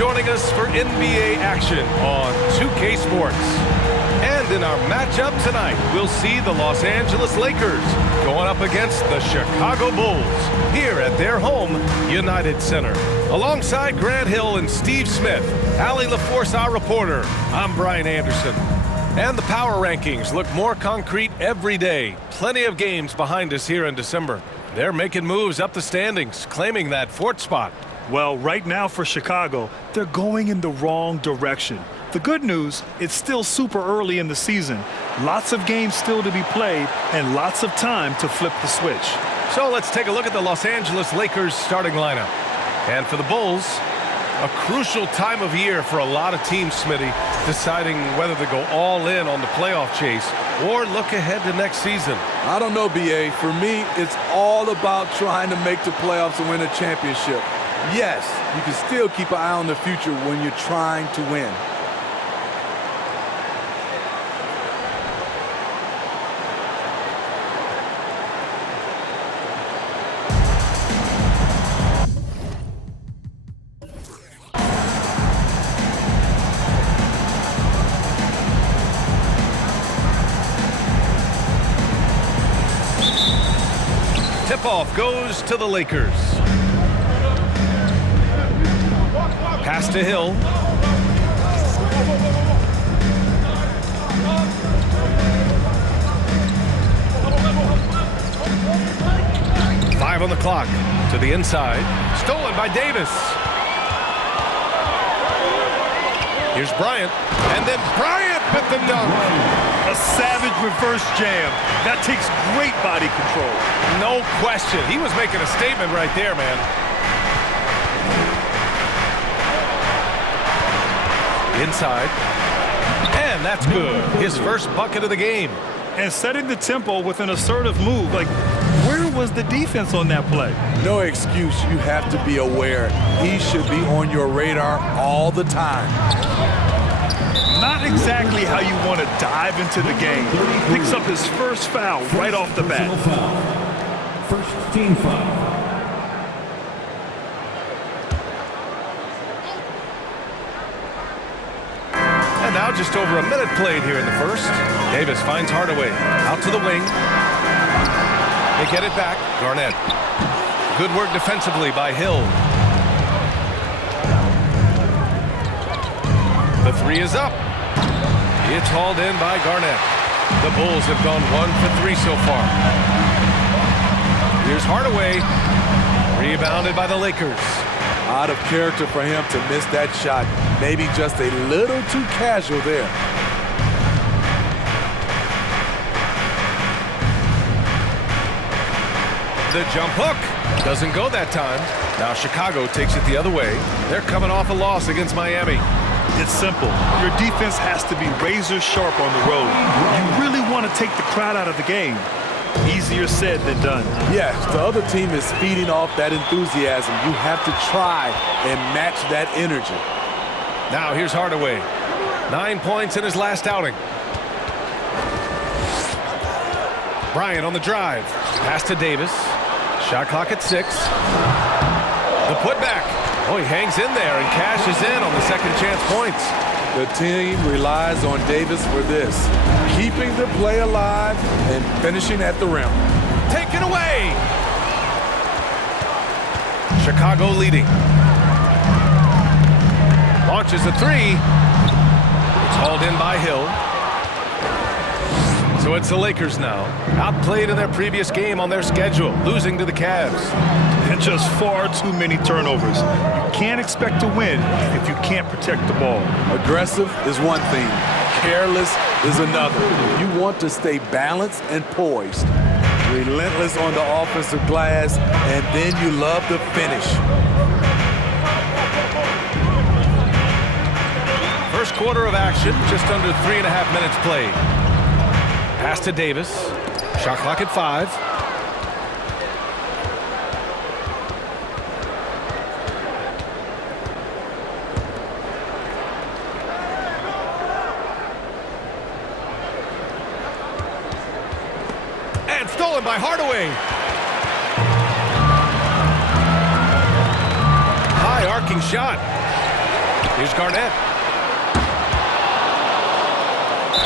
joining us for NBA action on 2K Sports. And in our matchup tonight, we'll see the Los Angeles Lakers going up against the Chicago Bulls here at their home, United Center. Alongside Grant Hill and Steve Smith, Allie LaForce, our reporter, I'm Brian Anderson. And the power rankings look more concrete every day. Plenty of games behind us here in December. They're making moves up the standings, claiming that fourth spot. Well, right now for Chicago, they're going in the wrong direction. The good news, it's still super early in the season. Lots of games still to be played and lots of time to flip the switch. So let's take a look at the Los Angeles Lakers starting lineup. And for the Bulls, a crucial time of year for a lot of teams, Smitty, deciding whether to go all in on the playoff chase or look ahead to next season. I don't know, B.A. For me, it's all about trying to make the playoffs and win a championship. Yes, you can still keep an eye on the future when you're trying to win. Tip-off goes to the Lakers. Pass to Hill. Five on the clock. To the inside. Stolen by Davis. Here's Bryant. And then Bryant with the dunk. A savage reverse jam. That takes great body control. No question. He was making a statement right there, man. Inside. And that's good. His first bucket of the game. And setting the tempo with an assertive move. Like, where was the defense on that play? No excuse. You have to be aware. He should be on your radar all the time. Not exactly how you want to dive into the game. Picks up his first foul right off the bat. First team foul. And now just over a minute played here in the first. Davis finds Hardaway. Out to the wing. They get it back. Garnett. Good work defensively by Hill. The three is up. It's hauled in by Garnett. The Bulls have gone 1 for 3 so far. Here's Hardaway. Rebounded by the Lakers. Out of character for him to miss that shot. Maybe just a little too casual there. The jump hook. Doesn't go that time. Now Chicago takes it the other way. They're coming off a loss against Miami. It's simple. Your defense has to be razor sharp on the road. You really want to take the crowd out of the game. Easier said than done. Yes, the other team is feeding off that enthusiasm. You have to try and match that energy. Now here's Hardaway. 9 points in his last outing. Bryant on the drive. Pass to Davis. Shot clock at 6. The putback. Oh, he hangs in there and cashes in on the second chance points. The team relies on Davis for this. Keeping the play alive and finishing at the rim. Taken away. Chicago leading. Launches a three. It's hauled in by Hill. So it's the Lakers now. Outplayed in their previous game on their schedule, losing to the Cavs. And just far too many turnovers. You can't expect to win if you can't protect the ball. Aggressive is one thing. Careless is another. You want to stay balanced and poised. Relentless on the offensive glass, and then you love the finish. First quarter of action, just under 3.5 minutes played. Pass to Davis. Shot clock at 5. And stolen by Hardaway. High arcing shot. Here's Garnett.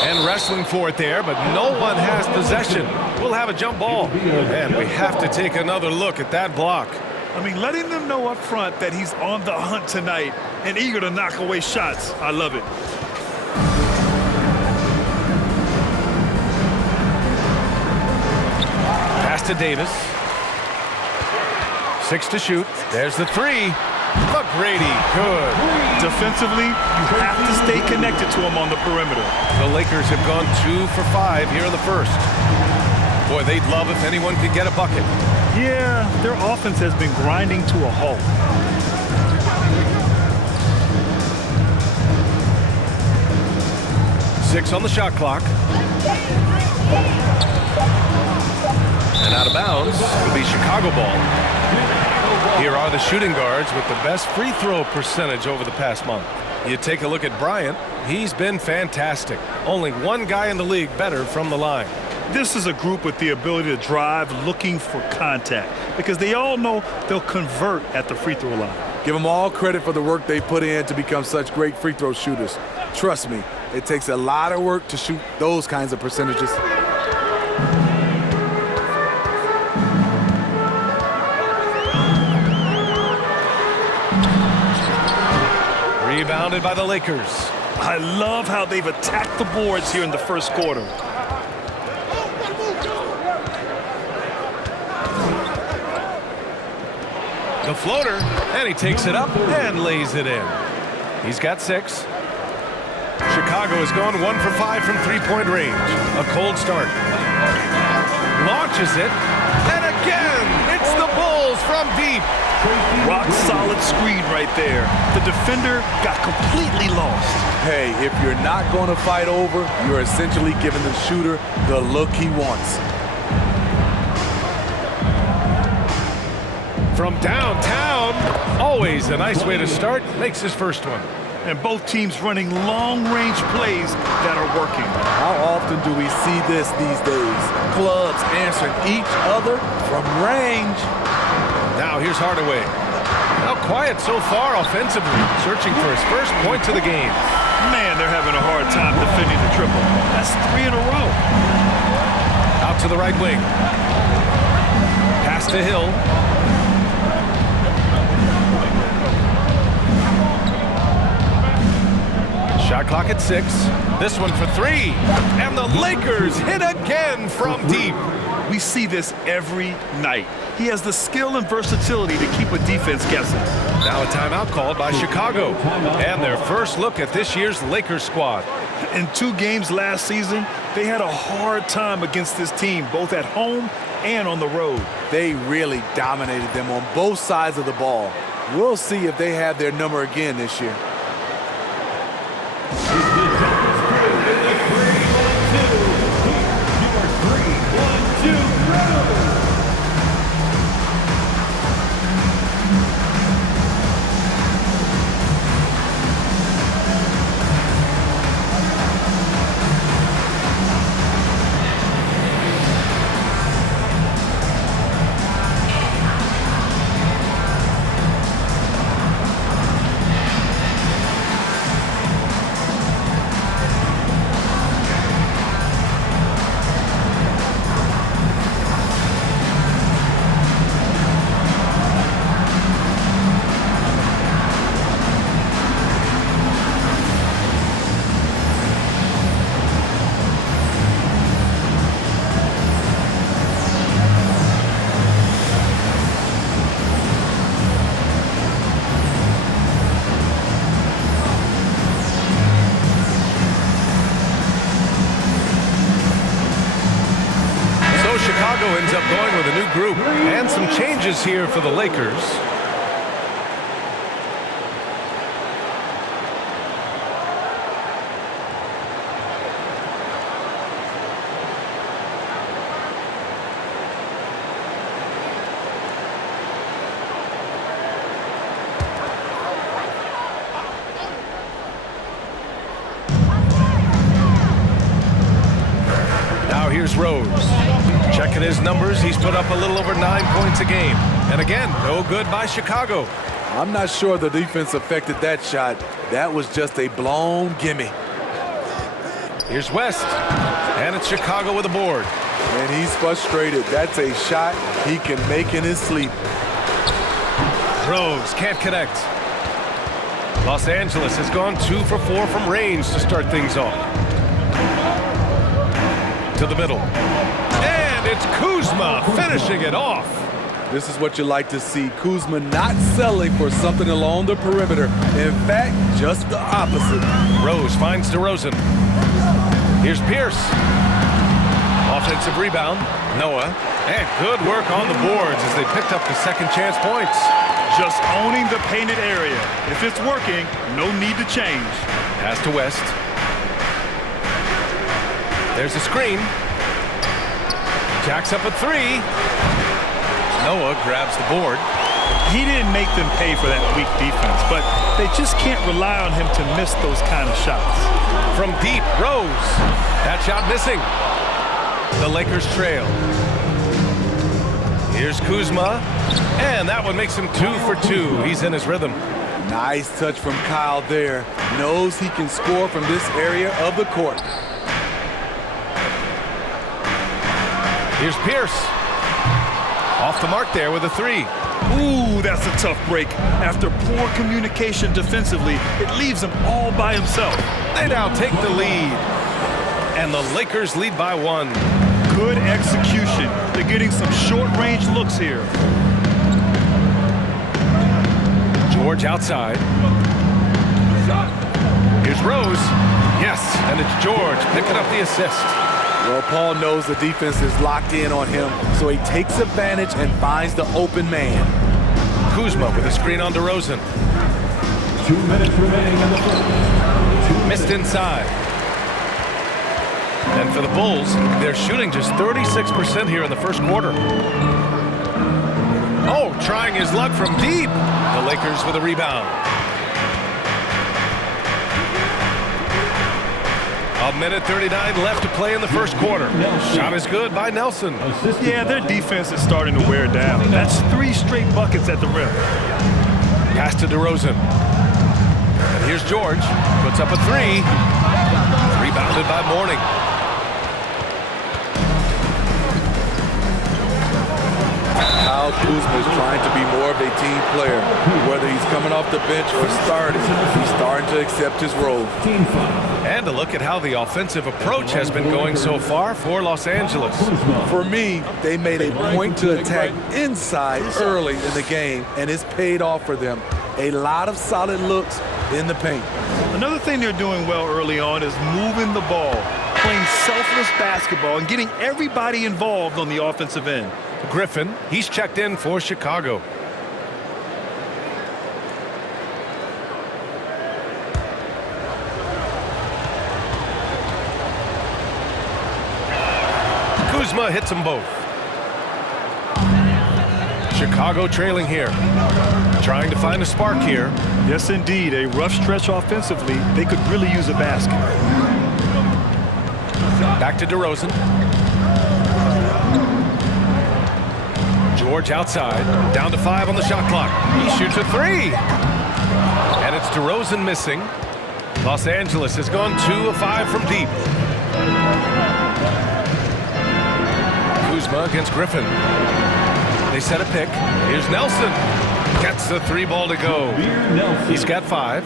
And wrestling for it there, but no one has possession. We'll have a jump ball. And we have to take another look at that block. I mean, letting them know up front that he's on the hunt tonight and eager to knock away shots. I love it. Pass to Davis. 6 to shoot. There's the 3. McGrady, good. Defensively, you have to stay connected to him on the perimeter. The Lakers have gone 2 for 5 here in the first. Boy, they'd love if anyone could get a bucket. Yeah, their offense has been grinding to a halt. Six on the shot clock. And out of bounds will be Chicago ball. Here are the shooting guards with the best free throw percentage over the past month. You take a look at Bryant. He's been fantastic. Only one guy in the league better from the line. This is a group with the ability to drive looking for contact because they all know they'll convert at the free throw line. Give them all credit for the work they put in to become such great free throw shooters. Trust me, it takes a lot of work to shoot those kinds of percentages. Rebounded by the Lakers. I love how they've attacked the boards here in the first quarter. The floater, and he takes it up and lays it in. He's got 6. Chicago has gone 1 for 5 from three-point range. A cold start. Launches it, and again, it's the Bulls from deep. Rock solid screen right there. The defender got completely lost. Hey, if you're not going to fight over, you're essentially giving the shooter the look he wants. From downtown, always a nice way to start, makes his first one. And both teams running long-range plays that are working. How often do we see this these days? Clubs answering each other from range. Now here's Hardaway. Now quiet so far offensively, searching for his first point to the game. Man, they're having a hard time defending the triple. That's 3 in a row. Out to the right wing. Pass to Hill. Shot clock at 6. This one for 3. And the Lakers hit again from deep. We see this every night. He has the skill and versatility to keep a defense guessing. Now a timeout called by Chicago. And their first look at this year's Lakers squad. In 2 games last season, they had a hard time against this team, both at home and on the road. They really dominated them on both sides of the ball. We'll see if they have their number again this year. Chicago ends up going with a new group and some changes here for the Lakers. Now here's Rose. Checking his numbers, he's put up a little over 9 points a game. And again, no good by Chicago. I'm not sure the defense affected that shot. That was just a blown gimme. Here's West, and it's Chicago with a board. And he's frustrated. That's a shot he can make in his sleep. Rose can't connect. Los Angeles has gone 2 for 4 from range to start things off. To the middle. And it's Kuzma finishing it off. This is what you like to see. Kuzma not settling for something along the perimeter. In fact, just the opposite. Rose finds DeRozan. Here's Pierce. Offensive rebound. Noah. And good work on the boards as they picked up the second chance points. Just owning the painted area. If it's working, no need to change. Pass to West. There's a screen. Jacks up a 3. Noah grabs the board. He didn't make them pay for that weak defense, but they just can't rely on him to miss those kind of shots. From deep, Rose. That shot missing. The Lakers trail. Here's Kuzma. And that one makes him 2 for 2. He's in his rhythm. Nice touch from Kyle there. Knows he can score from this area of the court. Here's Pierce. Off the mark there with a 3. Ooh, that's a tough break. After poor communication defensively, it leaves him all by himself. They now take the lead. And the Lakers lead by 1. Good execution. They're getting some short-range looks here. George outside. Here's Rose. Yes, and it's George picking up the assist. Well, Paul knows the defense is locked in on him, so he takes advantage and finds the open man. Kuzma with a screen on DeRozan. 2 minutes remaining in the first. Missed inside. And for the Bulls, they're shooting just 36% here in the first quarter. Oh, trying his luck from deep. The Lakers with a rebound. A minute 39 left to play in the first quarter. Shot is good by Nelson. Yeah, their defense is starting to wear down. That's 3 straight buckets at the rim. Pass to DeRozan. And here's George. Puts up a 3. Rebounded by Mourning. Kyle Kuzma is trying to be more of a team player. Whether he's coming off the bench or starting, he's starting to accept his role. And a look at how the offensive approach has been going so far for Los Angeles. For me, they made a point to attack inside early in the game, and it's paid off for them. A lot of solid looks in the paint. Another thing they're doing well early on is moving the ball, playing selfless basketball, and getting everybody involved on the offensive end. Griffin, he's checked in for Chicago. Kuzma hits them both. Chicago trailing here. Trying to find a spark here. Yes, indeed. A rough stretch offensively. They could really use a basket. Back to DeRozan. George outside. Down to 5 on the shot clock. He shoots a 3. And it's DeRozan missing. Los Angeles has gone 2 of 5 from deep. Kuzma against Griffin. They set a pick. Here's Nelson. Gets the 3 ball to go. He's got 5.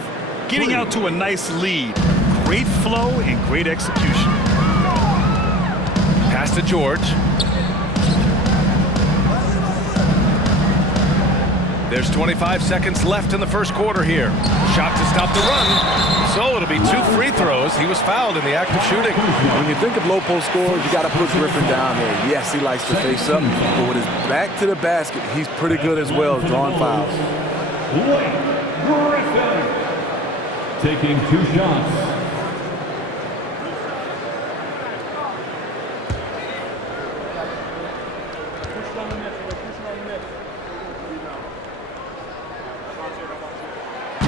Getting out to a nice lead. Great flow and great execution. Pass to George. There's 25 seconds left in the first quarter here. Shot to stop the run. So it'll be 2 free throws. He was fouled in the act of shooting. When you think of low post scores, you got to put Griffin down there. Yes, he likes to face up, but with his back to the basket, he's pretty good as well, drawing fouls. Blake Griffin taking 2 shots.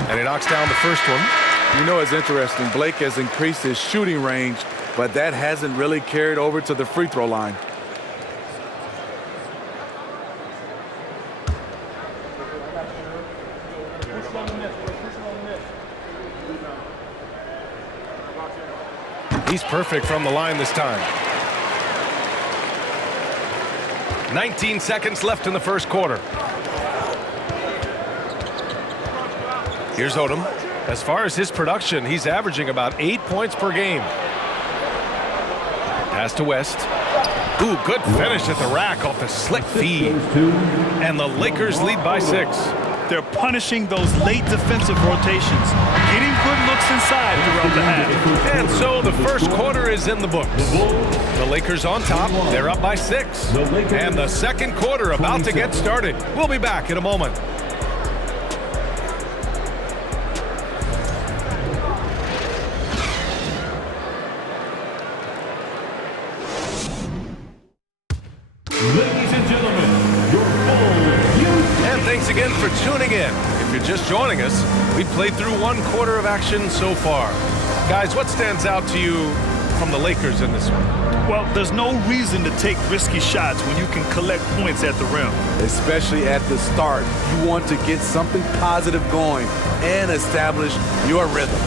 And he knocks down the first one. You know, it's interesting. Blake has increased his shooting range, but that hasn't really carried over to the free throw line. He's perfect from the line this time. 19 seconds left in the first quarter. Here's Odom. As far as his production, he's averaging about 8 points per game. Pass to West. Ooh, good finish at the rack off the slick feed. And the Lakers lead by 6. They're punishing those late defensive rotations, getting good looks inside throughout the half. And so the first quarter is in the books. The Lakers on top. They're up by 6. And the second quarter about to get started. We'll be back in a moment. Ladies and gentlemen, your full And thanks again for tuning in. If you're just joining us, we played through one quarter of action so far. Guys, what stands out to you from the Lakers in this one? Well, there's no reason to take risky shots when you can collect points at the rim. Especially at the start. You want to get something positive going and establish your rhythm.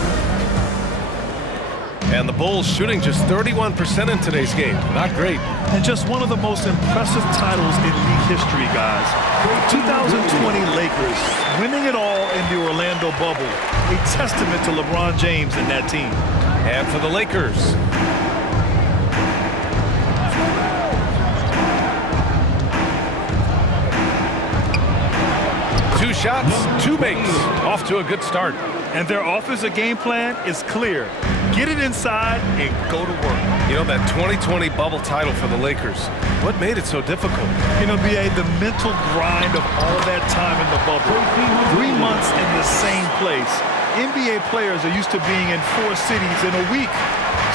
And the Bulls shooting just 31% in today's game. Not great. And just one of the most impressive titles in league history, guys. The 2020 Lakers winning it all in the Orlando bubble. A testament to LeBron James and that team. And for the Lakers, two shots, two makes. Off to a good start. And their offensive game plan is clear. Get it inside and go to work. You know, that 2020 bubble title for the Lakers, what made it so difficult? You know, B.A., the mental grind of all that time in the bubble. 3 months in the same place. NBA players are used to being in 4 cities in a week.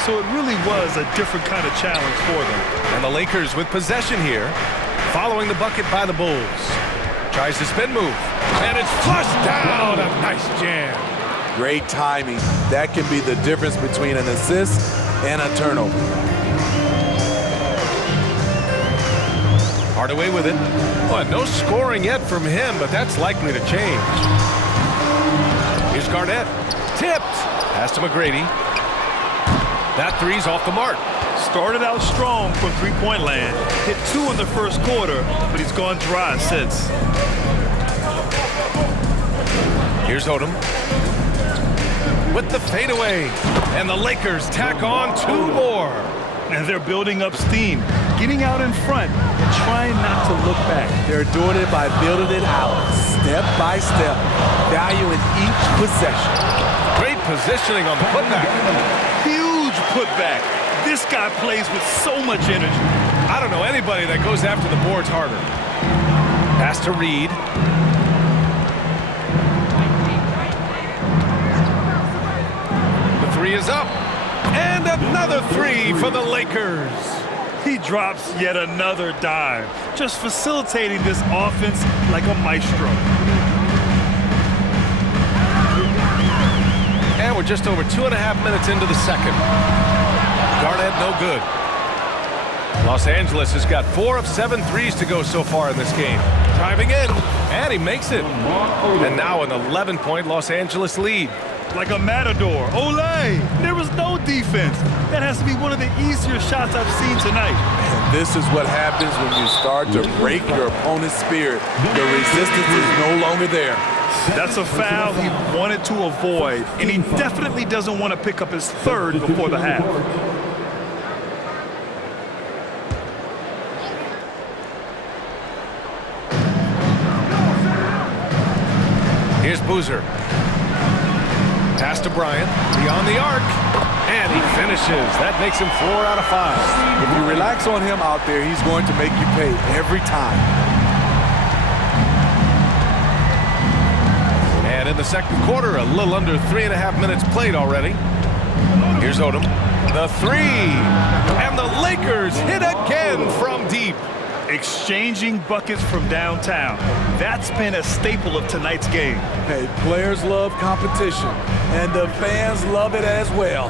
So it really was a different kind of challenge for them. And the Lakers with possession here, following the bucket by the Bulls. Tries to spin move, and it's flushed down. A nice jam. Great timing. That can be the difference between an assist and a turnover. Hardaway with it. Well, no scoring yet from him, but that's likely to change. Here's Garnett. Tipped. Pass to McGrady. That three's off the mark. Started out strong from three-point land. Hit 2 in the first quarter, but he's gone dry since. Here's Odom with the fadeaway. And the Lakers tack on 2 more. And they're building up steam, getting out in front and trying not to look back. They're doing it by building it out, step by step, valuing each possession. Great positioning on the putback. Huge putback. This guy plays with so much energy. I don't know anybody that goes after the boards harder. Pass to Reed. The 3 is up. And another 3 for the Lakers. He drops yet another dime, just facilitating this offense like a maestro. And we're just over 2.5 minutes into the second. Garnett no good. Los Angeles has got 4 of 7 threes to go so far in this game. Driving in, and he makes it. And now an 11-point Los Angeles lead. Like a matador. Olé! There was no defense. That has to be one of the easier shots I've seen tonight. And this is what happens when you start to break your opponent's spirit. The resistance is no longer there. That's a foul he wanted to avoid, and he definitely doesn't want to pick up his 3rd before the half. Here's Boozer. Pass to Bryant, beyond the arc, and he finishes. That makes him 4 out of 5. If you relax on him out there, he's going to make you pay every time. And in the second quarter, a little under 3.5 minutes played already. Here's Odom. The 3, and the Lakers hit again from deep. Exchanging buckets from downtown. That's been a staple of tonight's game. Hey, players love competition, and the fans love it as well.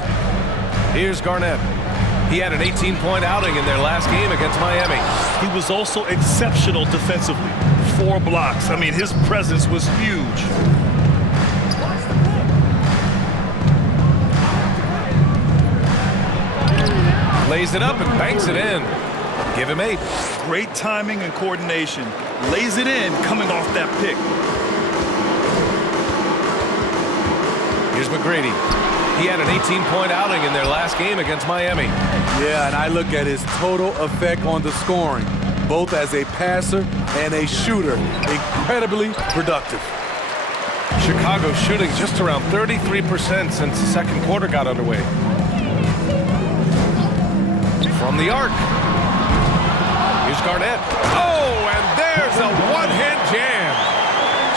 Here's Garnett. He had an 18-point outing in their last game against Miami. He was also exceptional defensively. 4 blocks. I mean, his presence was huge. Lays it up and banks it in. Give him 8. Great timing and coordination. Lays it in coming off that pick. Here's McGrady. He had an 18-point outing in their last game against Miami. Yeah, and I look at his total effect on the scoring, both as a passer and a shooter. Incredibly productive. Chicago shooting just around 33% since the second quarter got underway. From the arc. Here's Garnett. Oh, and there's a one-hand jam.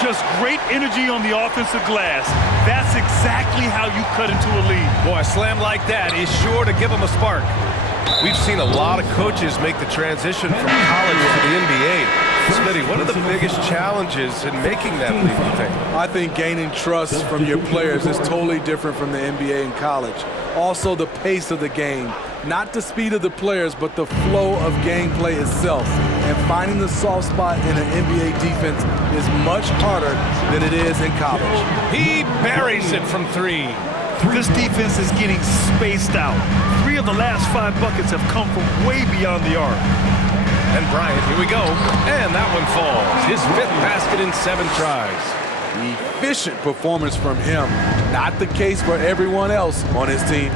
Just great energy on the offensive glass. That's exactly how you cut into a lead. Boy, a slam like that is sure to give them a spark. We've seen a lot of coaches make the transition from college to the NBA. Smitty, what are the biggest challenges in making that leap, you think? I think gaining trust from your players is totally different from the NBA and college. Also, the pace of the game. Not the speed of the players, but the flow of gameplay itself. And finding the soft spot in an NBA defense is much harder than it is in college. He buries it from 3. This defense is getting spaced out. 3 of the last 5 buckets have come from way beyond the arc. And Bryant, here we go. And that one falls. His 5th basket in 7 tries. Efficient performance from him. Not the case for everyone else on his team.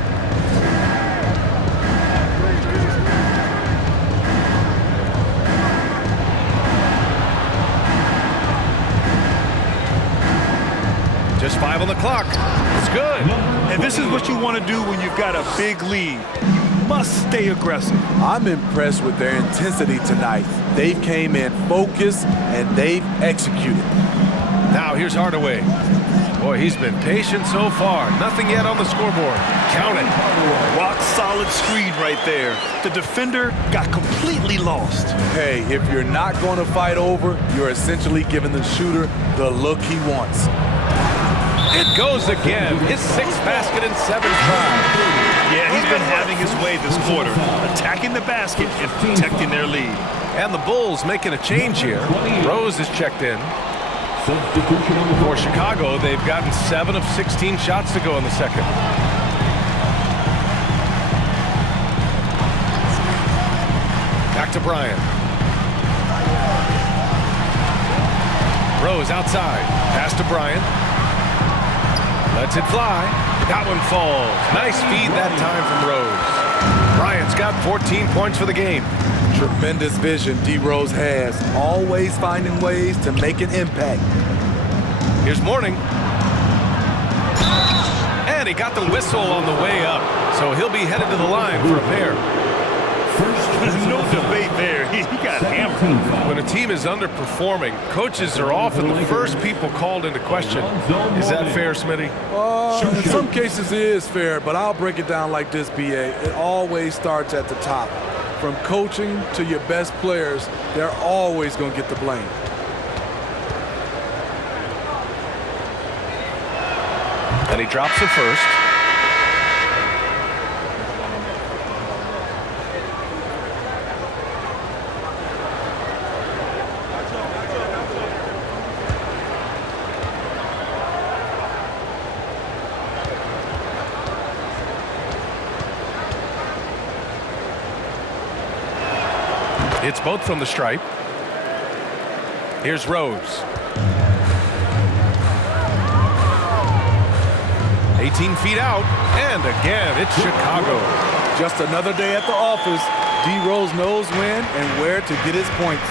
Just 5 on the clock. It's good. And this is what you want to do when you've got a big lead. You must stay aggressive. I'm impressed with their intensity tonight. They came in focused and they've executed. Now here's Hardaway. Boy, he's been patient so far. Nothing yet on the scoreboard. Count it. Rock solid screen right there. The defender got completely lost. Hey, if you're not going to fight over, you're essentially giving the shooter the look he wants. It goes again. His 6th basket in 7 tries. Yeah, he's been having his way this quarter, attacking the basket and protecting their lead. And the Bulls making a change here. Rose is checked in. For Chicago, they've gotten 7 of 16 shots to go in the second. Back to Bryant. Rose outside. Pass to Bryant. Lets it fly. That one falls. Nice feed that time from Rose. Bryant's got 14 points for the game. Tremendous vision D. Rose has. Always finding ways to make an impact. Here's Mourning. And he got the whistle on the way up. So he'll be headed to the line for a pair. There's no debate there. He got hammered. When a team is underperforming, coaches are often the first people called into question. Is that fair, Smitty? In some cases it is fair, but I'll break it down like this, B.A. It always starts at the top. From coaching to your best players, they're always going to get the blame. And he drops the first. It's both from the stripe. Here's Rose. 18 feet out, and again, it's Chicago. Just another day at the office. D. Rose knows when and where to get his points.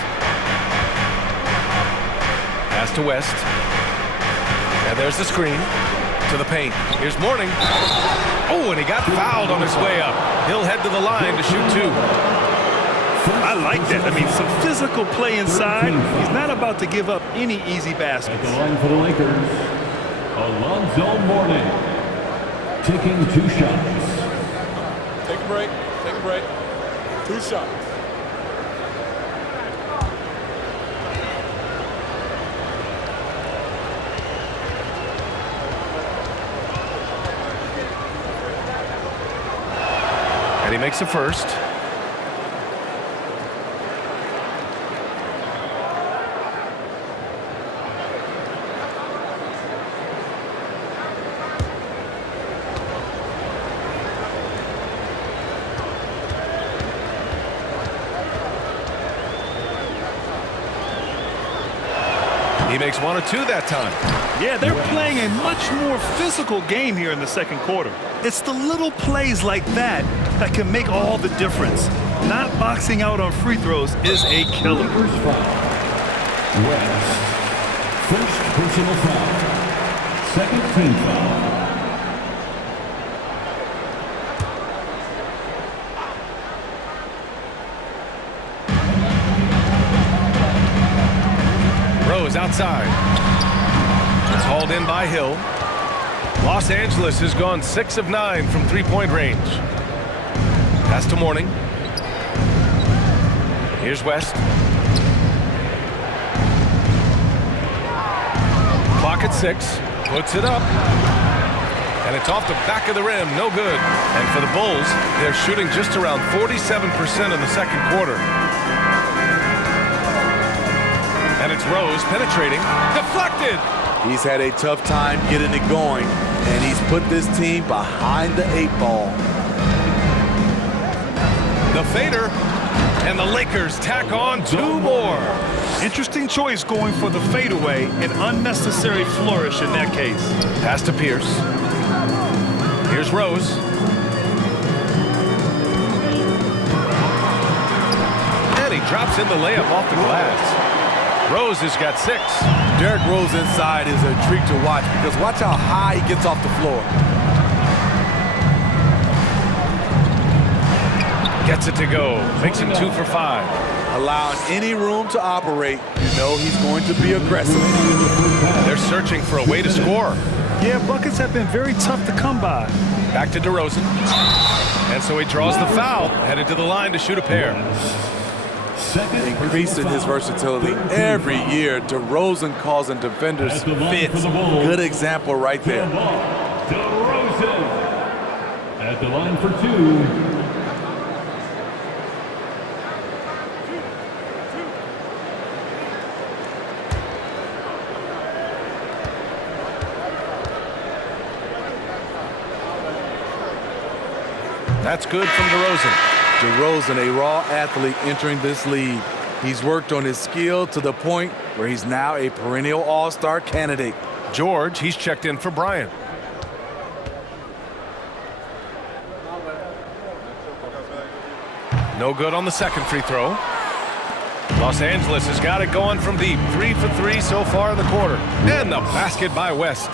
Pass to West. And there's the screen to the paint. Here's Mourning. Oh, and he got fouled on his way up. He'll head to the line to shoot 2. I like that. I mean, some physical play inside. He's not about to give up any easy baskets. At the line for the Lakers, Alonzo Mourning, taking 2 shots. Take a break. Take a break. 2 shots. And he makes the first. He makes 1 or 2 that time. Yeah, they're playing a much more physical game here in the second quarter. It's the little plays like that that can make all the difference. Not boxing out on free throws is a killer. First foul. West. First personal foul. Second team foul. Rose outside. It's hauled in by Hill. Los Angeles has gone 6 of 9 from three-point range. Pass to Mourning. Here's West. Clock at 6. Puts it up. And it's off the back of the rim. No good. And for the Bulls, they're shooting just around 47% in the second quarter. And it's Rose penetrating. Deflected! He's had a tough time getting it going, and he's put this team behind the 8 ball. The fader. And the Lakers tack on 2 more. Interesting choice going for the fadeaway, an unnecessary flourish in that case. Pass to Pierce. Here's Rose. And he drops in the layup off the glass. Rose has got 6. Derrick Rose inside is a treat to watch because watch how high he gets off the floor. Gets it to go. Makes him 2 for 5. Allowing any room to operate, you know he's going to be aggressive. They're searching for a way to score. Yeah, buckets have been very tough to come by. Back to DeRozan. And so he draws the foul, headed to the line to shoot a pair. Increasing his versatility every year. DeRozan causing defenders fits. Good example right there. DeRozan at the line for 2. That's good from DeRozan. DeRozan, a raw athlete entering this league. He's worked on his skill to the point where he's now a perennial all-star candidate. George, he's checked in for Bryant. No good on the second free throw. Los Angeles has got it going from deep. 3 for 3 so far in the quarter. And the basket by West.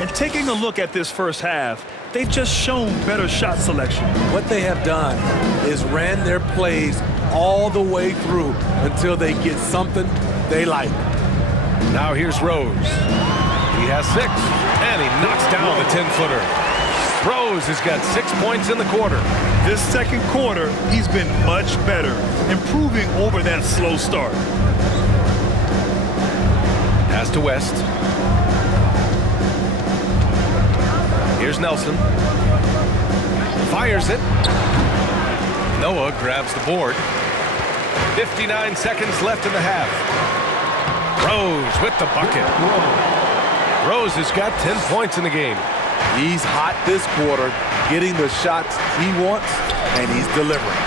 And taking a look at this first half, they've just shown better shot selection. What they have done is ran their plays all the way through until they get something they like. Now here's Rose. He has 6, and he knocks down the 10-footer. Rose has got 6 points in the quarter. This second quarter, he's been much better, improving over that slow start. Pass to West. Here's Nelson. Fires it. Noah grabs the board. 59 seconds left in the half. Rose with the bucket. Rose has got 10 points in the game. He's hot this quarter, getting the shots he wants, and he's delivering.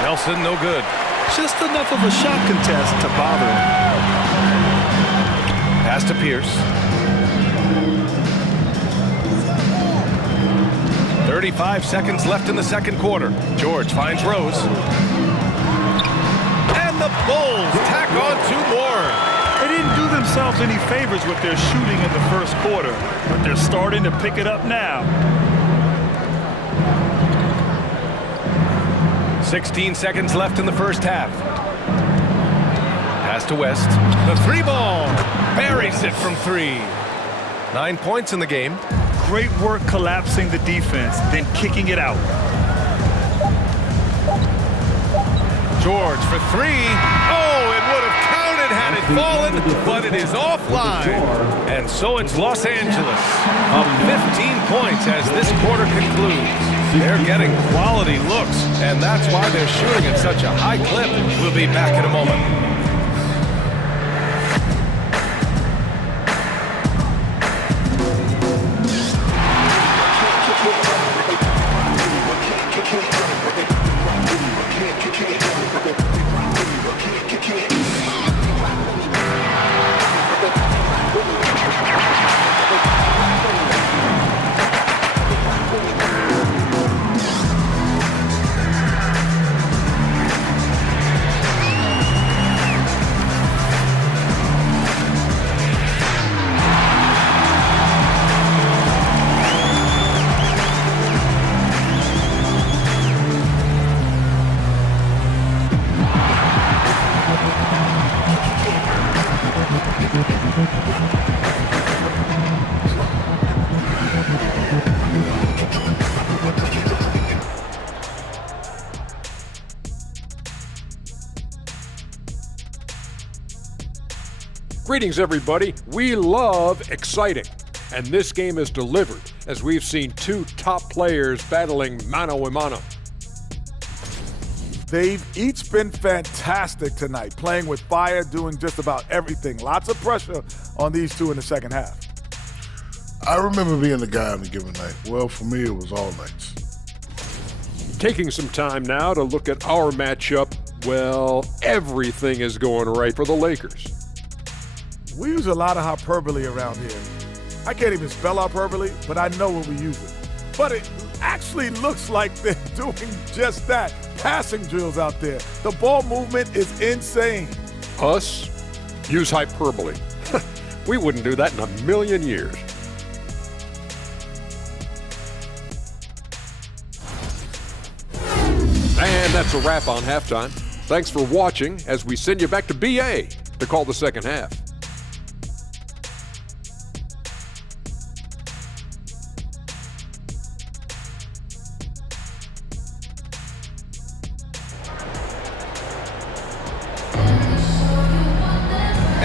Nelson, no good. Just enough of a shot contest to bother him. Pass to Pierce. 35 seconds left in the second quarter. George finds Rose. And the Bulls tack on 2 more. They didn't do themselves any favors with their shooting in the first quarter, but they're starting to pick it up now. 16 seconds left in the first half. Pass to West. The 3-ball. Buries it from 3. 9 points in the game. Great work collapsing the defense, then kicking it out. George for 3. Oh, it would have counted had it fallen, but it is offline. And so it's Los Angeles up 15 points as this quarter concludes. They're getting quality looks, and that's why they're shooting at such a high clip. We'll be back in a moment. Greetings, everybody. We love exciting. And this game is delivered as we've seen two top players battling mano a mano. They've each been fantastic tonight, playing with fire, doing just about everything. Lots of pressure on these two in the second half. I remember being the guy on a given night. Well, for me, it was all nights. Taking some time now to look at our matchup. Well, everything is going right for the Lakers. We use a lot of hyperbole around here. I can't even spell hyperbole, but I know when we use it. But it actually looks like they're doing just that. Passing drills out there. The ball movement is insane. Us? Use hyperbole. We wouldn't do that in a million years. And that's a wrap on halftime. Thanks for watching as we send you back to BA to call the second half.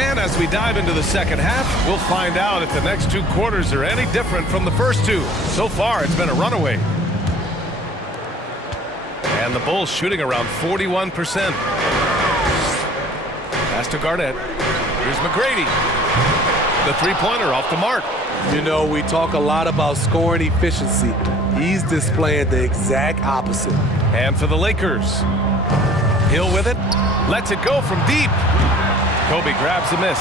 And as we dive into the second half, we'll find out if the next two quarters are any different from the first two. So far, it's been a runaway. And the Bulls shooting around 41%. Pass to Garnett. Here's McGrady. The three-pointer off the mark. You know, we talk a lot about scoring efficiency. He's displaying the exact opposite. And for the Lakers. Hill with it. Lets it go from deep. Kobe grabs the miss.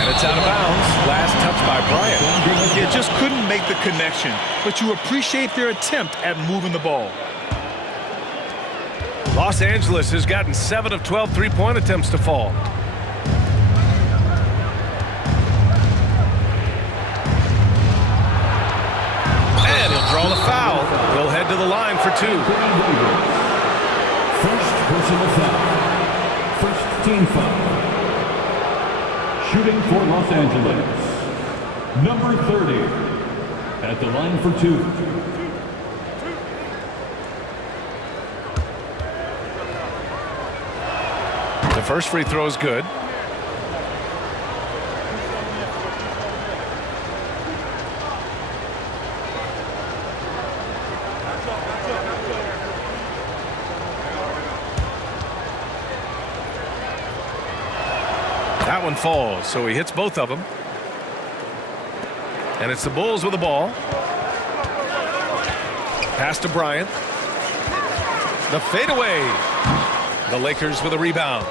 And it's out of bounds. Last touch by Bryant. You just couldn't make the connection, but you appreciate their attempt at moving the ball. Los Angeles has gotten 7 of 12 three-point attempts to fall. And he'll draw the foul. He'll head to the line for two. First personal foul. First team foul. Shooting for Los Angeles. Number 30. At the line for two. The first free throw is good. That one falls, so he hits both of them. And it's the Bulls with the ball. Pass to Bryant. The fadeaway. The Lakers with a rebound.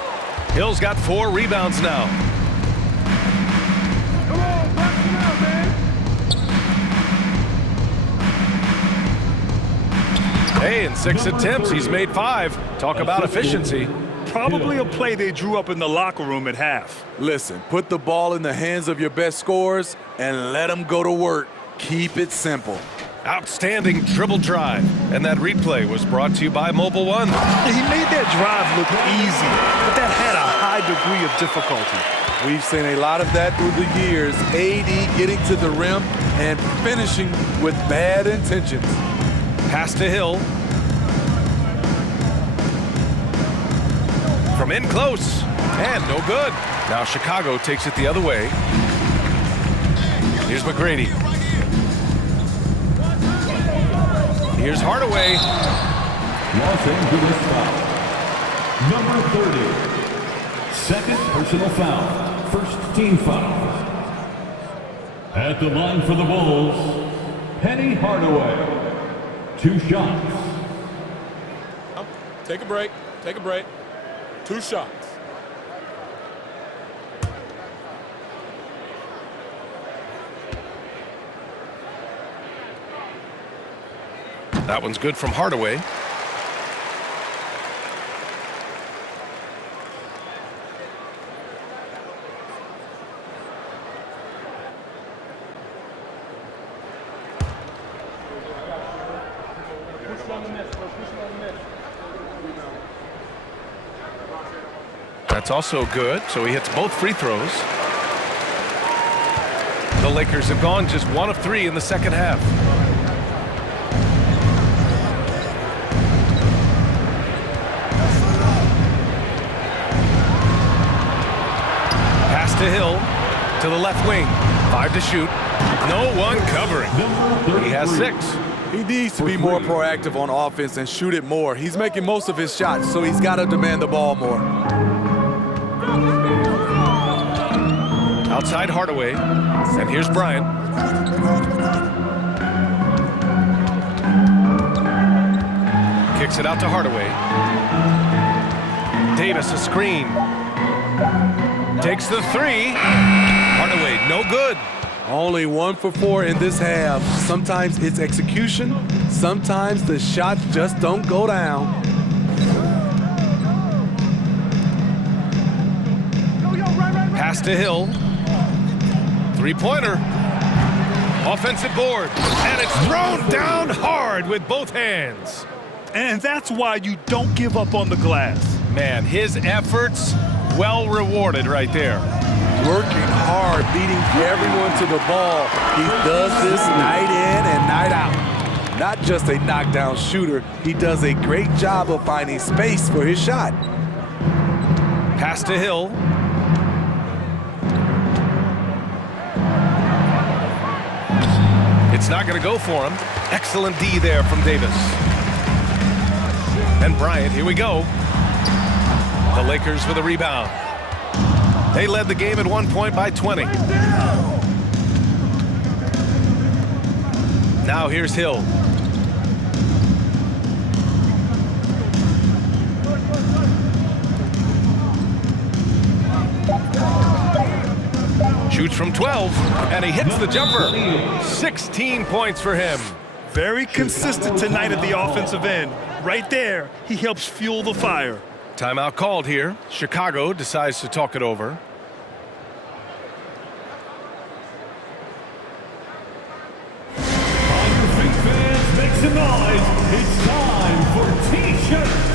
Hill's got 4 rebounds now. Hey, in 6 attempts, he's made 5. Talk about efficiency. Probably a play they drew up in the locker room at half. Listen, put the ball in the hands of your best scorers and let them go to work. Keep it simple. Outstanding dribble drive. And that replay was brought to you by Mobile One. He made that drive look easy, but that had a high degree of difficulty. We've seen a lot of that through the years. AD getting to the rim and finishing with bad intentions. Pass to Hill. From in close. And no good. Now Chicago takes it the other way. Here's McGrady. Here's Hardaway. Los Angeles foul. Number 30. Second personal foul. First team foul. At the line for the Bulls, Penny Hardaway. 2 shots. Take a break. Take a break. 2 shots. That one's good from Hardaway. That's also good, so he hits both free throws. The Lakers have gone just 1 of 3 in the second half. to Hill, to the left wing. 5 to shoot. No one covering. He has 6. He needs to be more proactive on offense and shoot it more. He's making most of his shots, so he's got to demand the ball more. Outside Hardaway, and here's Bryant. Kicks it out to Hardaway. Davis a screen. Takes the 3. Hardaway, no good. Only 1 for 4 in this half. Sometimes it's execution. Sometimes the shots just don't go down. Pass to Hill. 3-pointer. Offensive board. And it's thrown down hard with both hands. And that's why you don't give up on the glass. Man, his efforts well rewarded right there. Working hard, beating everyone to the ball. He does this night in and night out. Not just a knockdown shooter, he does a great job of finding space for his shot. Pass to Hill. It's not going to go for him. Excellent D there from Davis. And Bryant, here we go. The Lakers with a rebound. They led the game at one point by 20. Now here's Hill. Shoots from 12, and he hits the jumper. 16 points for him. Very consistent tonight at the offensive end. Right there, he helps fuel the fire. Timeout called here. Chicago decides to talk it over. All your big fans, make some noise. It's time for T-shirts.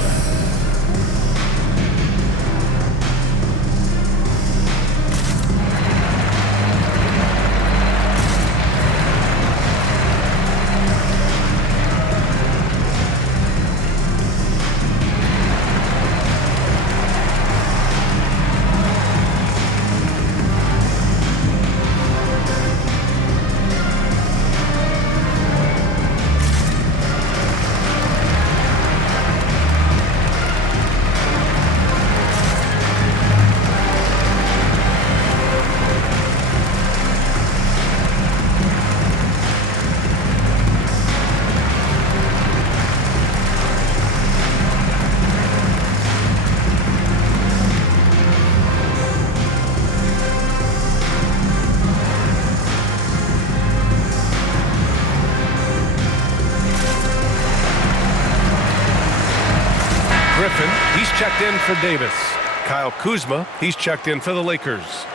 Griffin, he's checked in for Davis. Kyle Kuzma, he's checked in for the Lakers.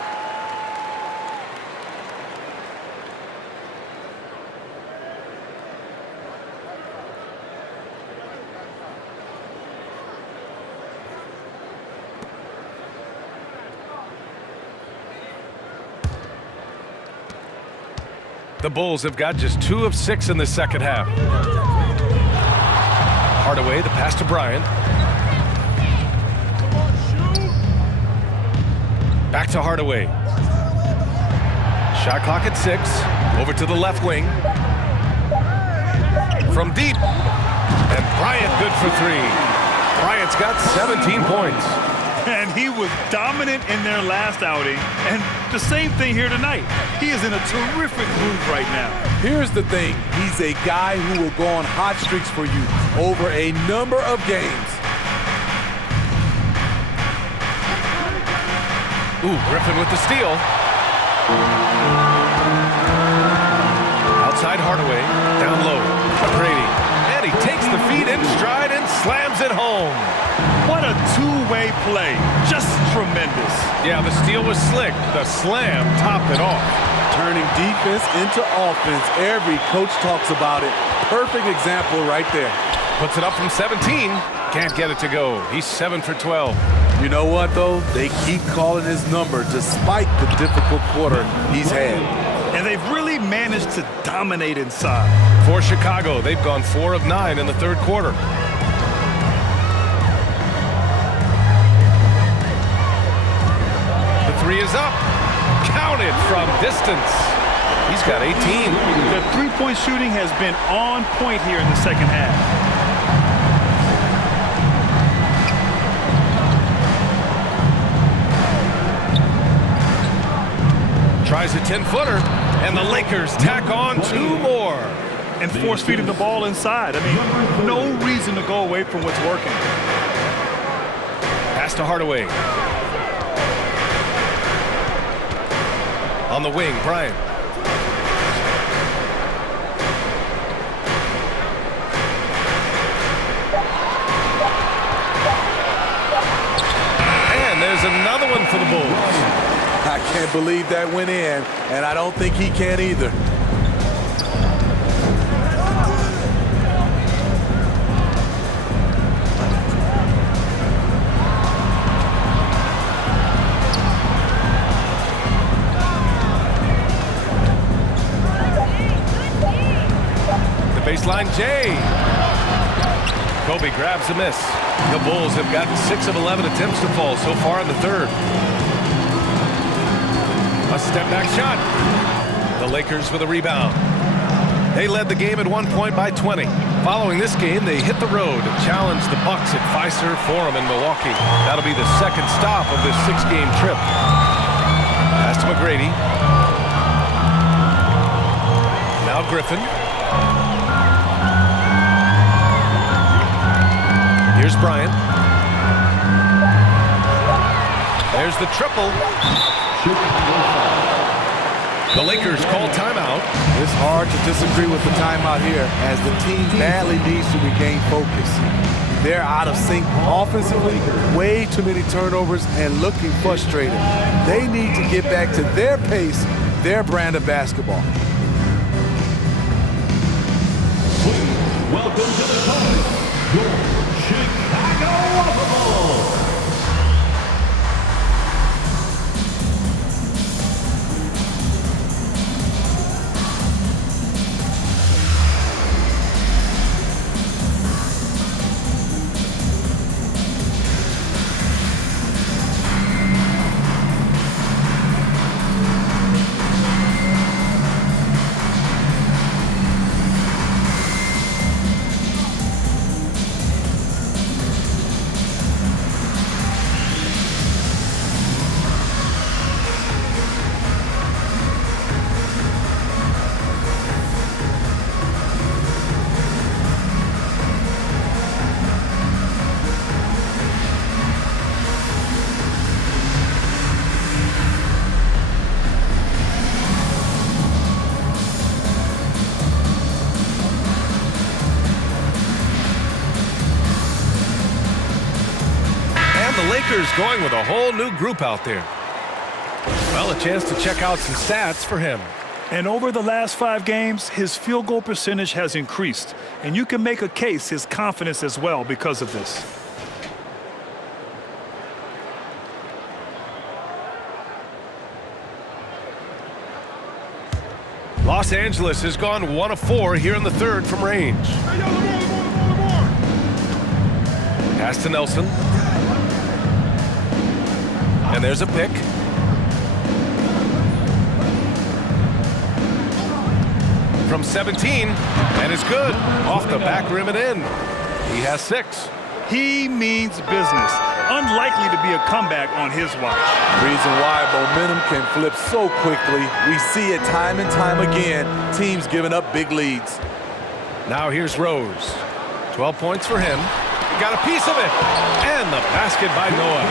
The Bulls have got just 2 of 6 in the second half. Hardaway, the pass to Bryant. Back to Hardaway. Shot clock at 6. Over to the left wing. From deep. And Bryant good for 3. Bryant's got 17 points. And he was dominant in their last outing. And the same thing here tonight. He is in a terrific groove right now. Here's the thing. He's a guy who will go on hot streaks for you over a number of games. Ooh, Griffin with the steal. Outside Hardaway, down low. McGrady, and he takes the feed in stride and slams it home. What a two-way play. Just tremendous. Yeah, the steal was slick. The slam topped it off. Turning defense into offense. Every coach talks about it. Perfect example right there. Puts it up from 17. Can't get it to go. He's 7 for 12. You know what, though? They keep calling his number despite the difficult quarter he's had. And they've really managed to dominate inside. For Chicago, they've gone 4 of 9 in the third quarter. The 3 Three is up. Counted from distance. He's got 18. The three-point shooting has been on point here in the second half. Tries a 10-footer, and the Lakers tack on 2 more. And force-feeding the ball inside. I mean, no reason to go away from what's working. Pass to Hardaway. On the wing, Bryant. And there's another one for the Bulls. I can't believe that went in, and I don't think he can either. Baseline Jay. Kobe grabs a miss. The Bulls have gotten 6 of 11 attempts to fall so far in the third. A step back shot. The Lakers with a rebound. They led the game at one point by 20. Following this game, they hit the road to challenge the Bucks at Fiserv Forum in Milwaukee. That'll be the second stop of this 6-game trip. Pass to McGrady. Now Griffin. Here's Bryant. There's the triple. The Lakers call timeout. It's hard to disagree with the timeout here as the team badly needs to regain focus. They're out of sync offensively, way too many turnovers, and looking frustrated. They need to get back to their pace, their brand of basketball. Welcome to the time, your Chicago Bulls. Going with a whole new group out there. Well, a chance to check out some stats for him. And over the last 5 games, his field goal percentage has increased. And you can make a case his confidence as well because of this. Los Angeles has gone 1 of 4 here in the third from range. Pass to Nelson. And there's a pick. From 17, and it's good. Off the back rim and in. He has 6. He means business. Unlikely to be a comeback on his watch. Reason why momentum can flip so quickly. We see it time and time again. Teams giving up big leads. Now here's Rose. 12 points for him. He got a piece of it. And the basket by Noah.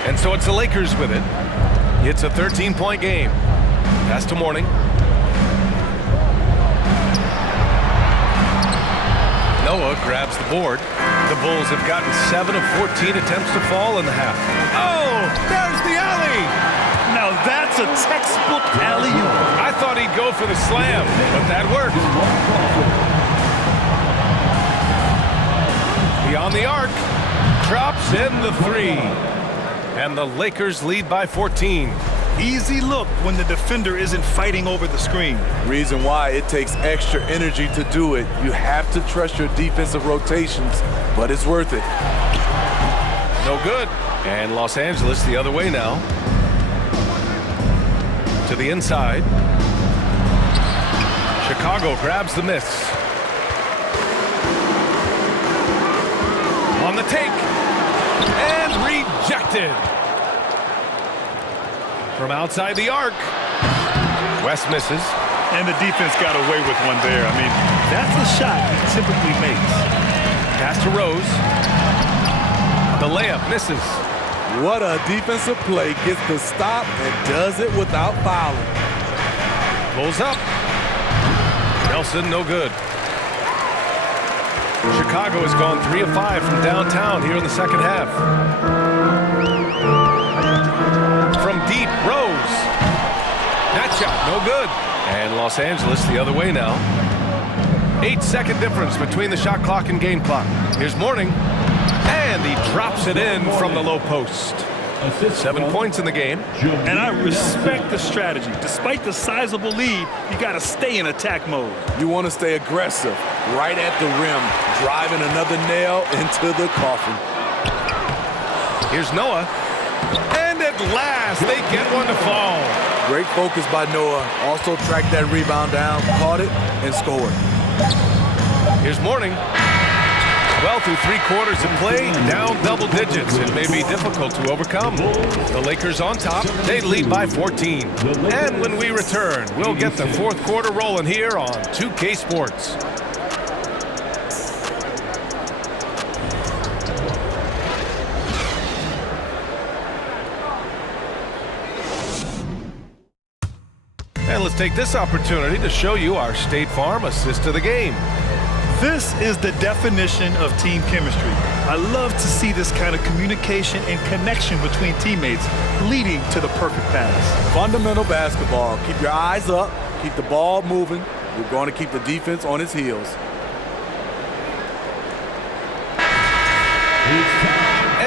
And so it's the Lakers with it. It's a 13-point game. Pass to Mourning. Noah grabs the board. The Bulls have gotten 7 of 14 attempts to fall in the half. Oh, there's the alley. Now that's a textbook alley-oop. I thought he'd go for the slam, but that worked. Beyond the arc. Drops in the 3. And the Lakers lead by 14. Easy look when the defender isn't fighting over the screen. Reason why it takes extra energy to do it. You have to trust your defensive rotations, but it's worth it. no good. And Los Angeles the other way now. To the inside. Chicago grabs the miss. On the take. And rejected. From outside the arc. West misses. And the defense got away with one there. I mean, that's a shot he typically makes. Pass to Rose. The layup misses. What a defensive play. Gets the stop and does it without fouling. Pulls up. Nelson, no good. Chicago has gone 3 of 5 from downtown here in the second half. From deep, Rose. That shot, no good. And Los Angeles the other way now. 8-second difference between the shot clock and game clock. Here's Mourning. And he drops it in from the low post. 7 points in the game. And I respect the strategy. Despite the sizable lead, you got to stay in attack mode. You want to stay aggressive, right at the rim, driving another nail into the coffin. Here's Noah. And at last, they get one to fall. Great focus by Noah. Also tracked that rebound down, caught it, and scored. Here's Mourning. Well, through 3 quarters of play, down double digits. It may be difficult to overcome. The Lakers on top. They lead by 14. And when we return, we'll get the 4th quarter rolling here on 2K Sports. And let's take this opportunity to show you our State Farm assist of the game. This is the definition of team chemistry. I love to see this kind of communication and connection between teammates leading to the perfect pass. Fundamental basketball. Keep your eyes up. Keep the ball moving. We're going to keep the defense on its heels.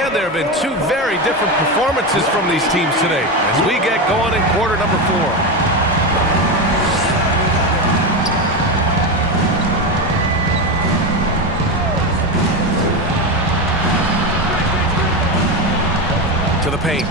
And there have been 2 very different performances from these teams today as we get going in quarter number 4. To the paint.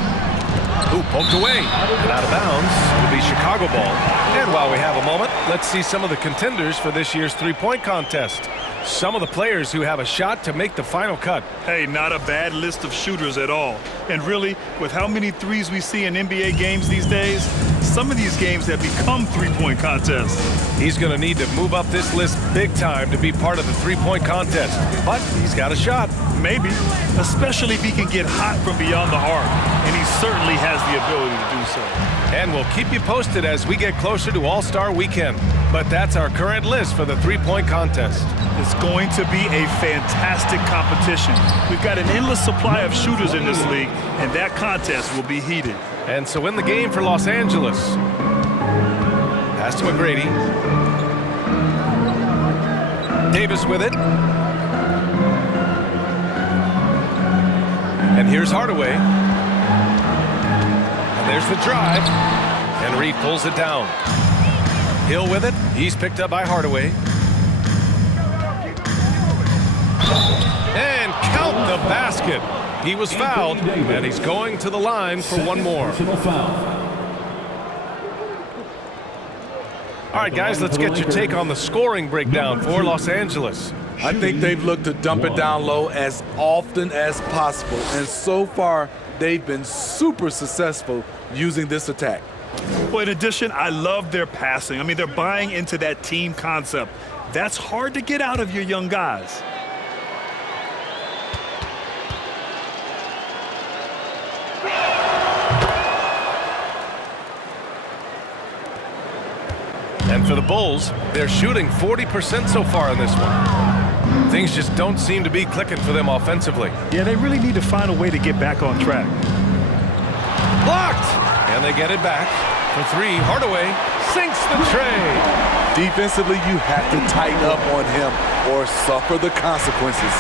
Ooh, poked away. And out of bounds will be Chicago ball. And while we have a moment, let's see some of the contenders for this year's three-point contest. Some of the players who have a shot to make the final cut. Hey, not a bad list of shooters at all. And really, with how many threes we see in NBA games these days, some of these games have become three-point contests. He's going to need to move up this list big time to be part of the three-point contest. But he's got a shot. Maybe, especially if he can get hot from beyond the arc. And he certainly has the ability to do so. And we'll keep you posted as we get closer to All-Star Weekend. But that's our current list for the three-point contest. It's going to be a fantastic competition. We've got an endless supply of shooters in this league, and that contest will be heated. And so in the game for Los Angeles. Pass to McGrady. Davis with it. And here's Hardaway. And there's the drive. And Reed pulls it down. Hill with it. He's picked up by Hardaway. And count the basket. He was fouled, and he's going to the line for one more. All right, guys, let's get your take on the scoring breakdown for Los Angeles. I think they've looked to dump it down low as often as possible, and so far they've been super successful using this attack. Well, in addition, I love their passing. I mean, they're buying into that team concept. That's hard to get out of your young guys. And for the Bulls, they're shooting 40% so far in this one. Things just don't seem to be clicking for them offensively. Yeah, they really need to find a way to get back on track. Blocked! And they get it back. For 3, Hardaway sinks the tray. Defensively, you have to tighten up on him or suffer the consequences.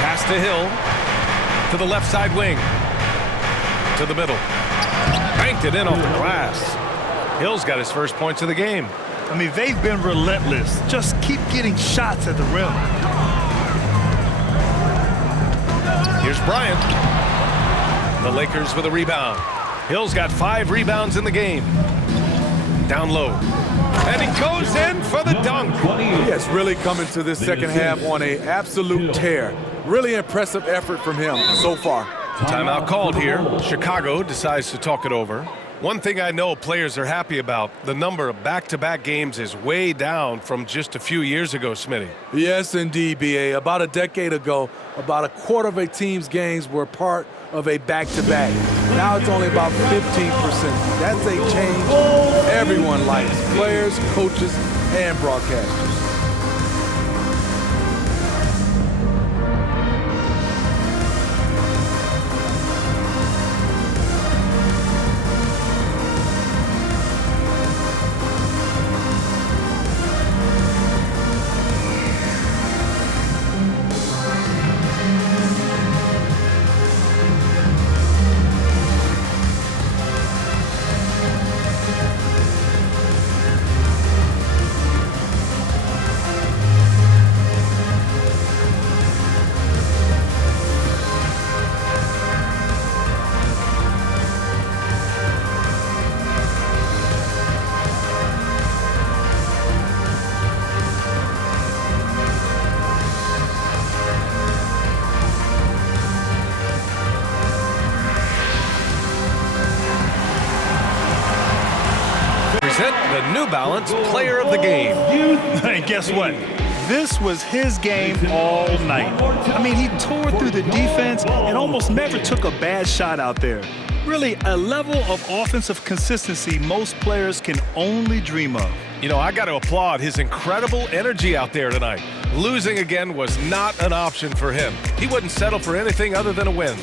Pass to Hill. To the left side wing. To the middle. Banked it in off the glass. Hill's got his first points of the game. I mean, they've been relentless. Just keep getting shots at the rim. Here's Bryant. The Lakers with a rebound. Hill's got 5 rebounds in the game. Down low. And he goes in for the dunk. He has really come into this second half on an absolute tear. Really impressive effort from him so far. Timeout called here. Chicago decides to talk it over. One thing I know players are happy about, the number of back-to-back games is way down from just a few years ago, Smitty. Yes, indeed, B.A. About a decade ago, about a quarter of a team's games were part of a back-to-back. Now it's only about 15%. That's a change everyone likes, players, coaches, and broadcasters. The New Balance Player of the Game. And guess what? This was his game all night. I mean, he tore through the defense and almost never took a bad shot out there. Really, a level of offensive consistency most players can only dream of. You know, I got to applaud his incredible energy out there tonight. Losing again was not an option for him. He wouldn't settle for anything other than a win.